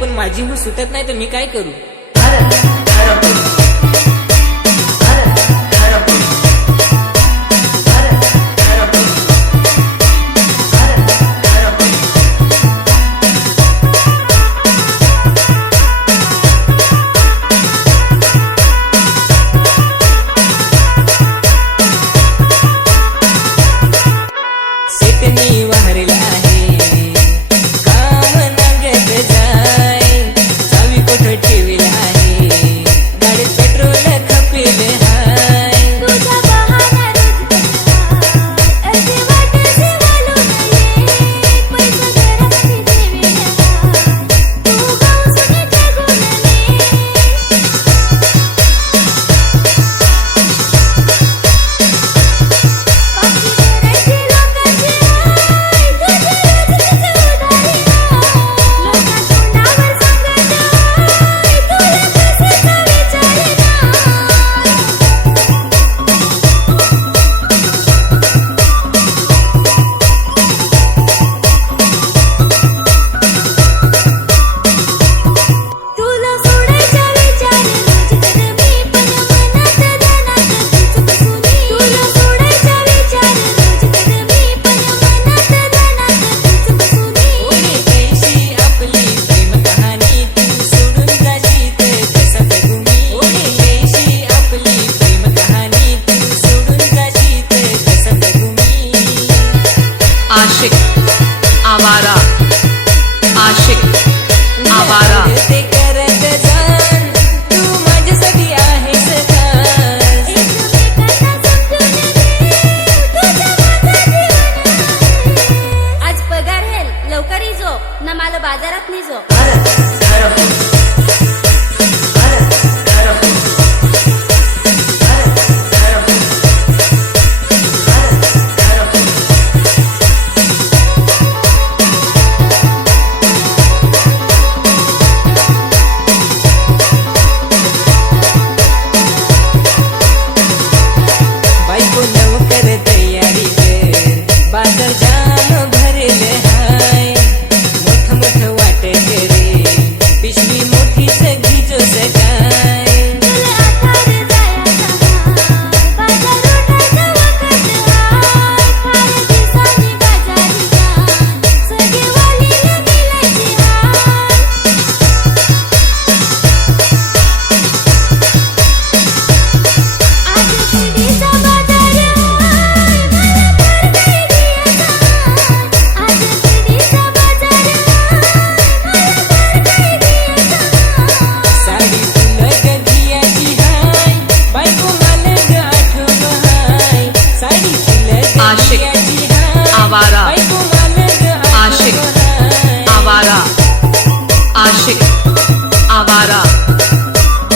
पण माझी हो सुटत नाही तर मी काय करू? सेटनी वाहरेला आहे काम नागत जाय, चावी कोठ ठेवीला आहे, गाडीत पेट्रोल खपेल हाय. तुझ्या बहाना रोज अर्धी वाट सेवालू नये, पैसा घरामध्ये ठेवीला तू गावसुनी जगून आशिक आवारा, आशिक आवारा. ते करत जाण, तू माझ्यासाठी आहेस खास. आज पगार हेल लवकर इजो ना मला बाजारात निजो. बायको लवकर तयारी कर, बाजार जाम भरेल हाय. मोठं मोठं वाटत रे, पिशवी मोठीच घिजो सकाय. साडी तुला गंधियाची हाय, बायको मला ग आठव हाय. साडी तुला आशिक गंधियाची हाय, आवारा.